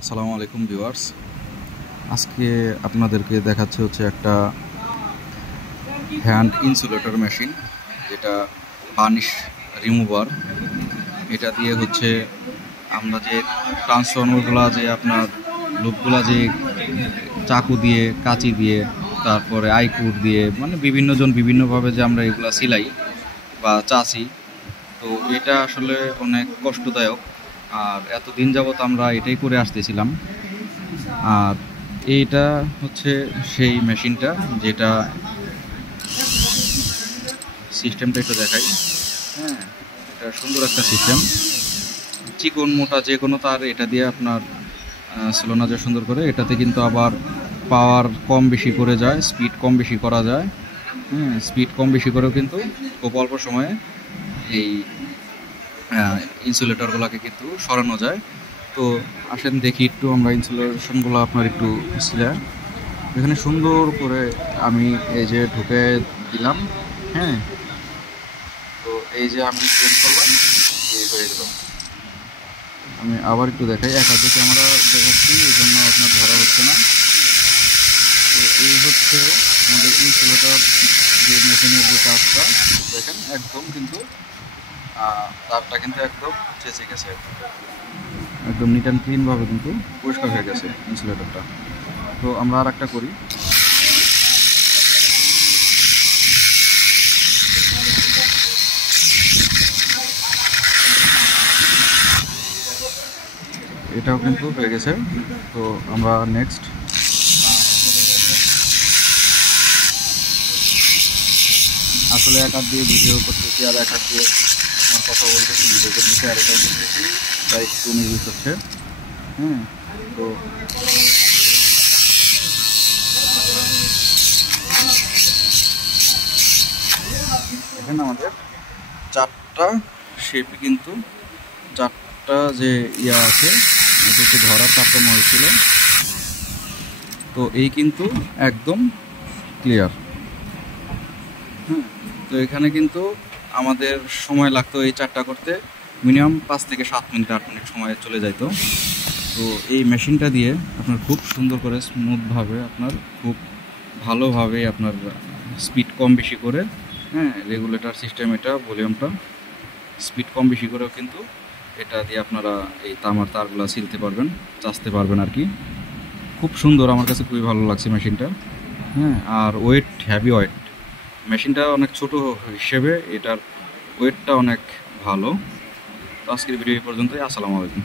আসসালামু আলাইকুম ভিউয়ার্স। আজকে আপনাদেরকে দেখাচ্ছে হচ্ছে একটা হ্যান্ড ইনসুলেটর মেশিন, যেটা বার্নিশ রিমুভার। এটা দিয়ে হচ্ছে আমরা যে ট্রান্সফর্মারগুলা, যে আপনার লুপগুলা যে চাকু দিয়ে, কাঁচি দিয়ে, তারপরে আইকুর দিয়ে, মানে বিভিন্নজন বিভিন্নভাবে যে আমরা এগুলা সিলাই বা চাষি, তো এটা আসলে অনেক কষ্টদায়ক। আর এতদিন যাবৎ আমরা এটাই করে আসতেছিলাম। আর এইটা হচ্ছে সেই মেশিনটা, যেটা সিস্টেমটা একটু দেখাই। হ্যাঁ, এটা সুন্দর একটা সিস্টেম, চিকন মোটা যে কোনো তার এটা দিয়ে আপনার ছিল না যে সুন্দর করে। এটাতে কিন্তু আবার পাওয়ার কম বেশি করে যায়, স্পিড কম বেশি করা যায়। হ্যাঁ, স্পিড কম বেশি করেও কিন্তু খুব অল্প সময়ে এই ইনসুলেটরগুলোকে কিন্তু সরানো যায়। তো আসেন দেখি একটু আমরা ইনসুলেশনগুলো আপনার একটু সিলাই। এখানে সুন্দর করে আমি এই যে ঢুকে দিলাম। হ্যাঁ, তো এই যে আমি চেঞ্জ করলাম, এই হয়ে গেল। আমি আবার একটু দেখাই, এক হাতে ক্যামেরা দেখাচ্ছি, এই জন্য আপনার ধরা হচ্ছে না। তো এই হচ্ছে আমাদের ইনসুলেটর যে মেশিনের যে কাজটা, দেখেন একদম কিন্তু তারটা কিন্তু একদম চেঁচে গেছে, একদম নিট অ্যান্ড ক্লিনভাবে কিন্তু পরিষ্কার হয়ে গেছে ইনসুলেটরটা। তো আমরা আর একটা করি। এটাও কিন্তু হয়ে গেছে। তো আমরা নেক্সট আসলে এক হাত দিয়ে ভিডিও করতেছি আর এক হাত দিয়ে আমার কথা বলতেছি, ভিডিও করতেছি আর এটাও করতেছি, তাই একটু মিউজিক হচ্ছে। হ্যাঁ, তো এখানে আমাদের চারটা শেপে কিন্তু চারটা যে ইয়া আছে, এটাকে ধরার চারটা মল ছিল। তো এই কিন্তু একদম ক্লিয়ার। হ্যাঁ, তো এখানে কিন্তু আমাদের সময় লাগতো এই চারটা করতে মিনিমাম 5 থেকে 7 মিনিট 8 মিনিট সময় চলে যাইত। তো এই মেশিনটা দিয়ে আপনার খুব সুন্দর করে স্মুথভাবে, আপনার খুব ভালোভাবে আপনার স্পিড কম বেশি করে, হ্যাঁ, রেগুলেটর সিস্টেম, এটা ভলিউমটা স্পিড কম বেশি করেও কিন্তু এটা দিয়ে আপনারা এই তামার তারগুলো সিলতে পারবেন, চাষতে পারবেন আর কি। খুব সুন্দর, আমার কাছে খুবই ভালো লাগছে মেশিনটা। হ্যাঁ, আর ওয়েট, হ্যাভি ওয়েট। মেশিনটা অনেক ছোট হিসেবে এটার ওয়েটটা অনেক ভালো। তো আজকের ভিডিও এই পর্যন্তই। আসসালামু আলাইকুম।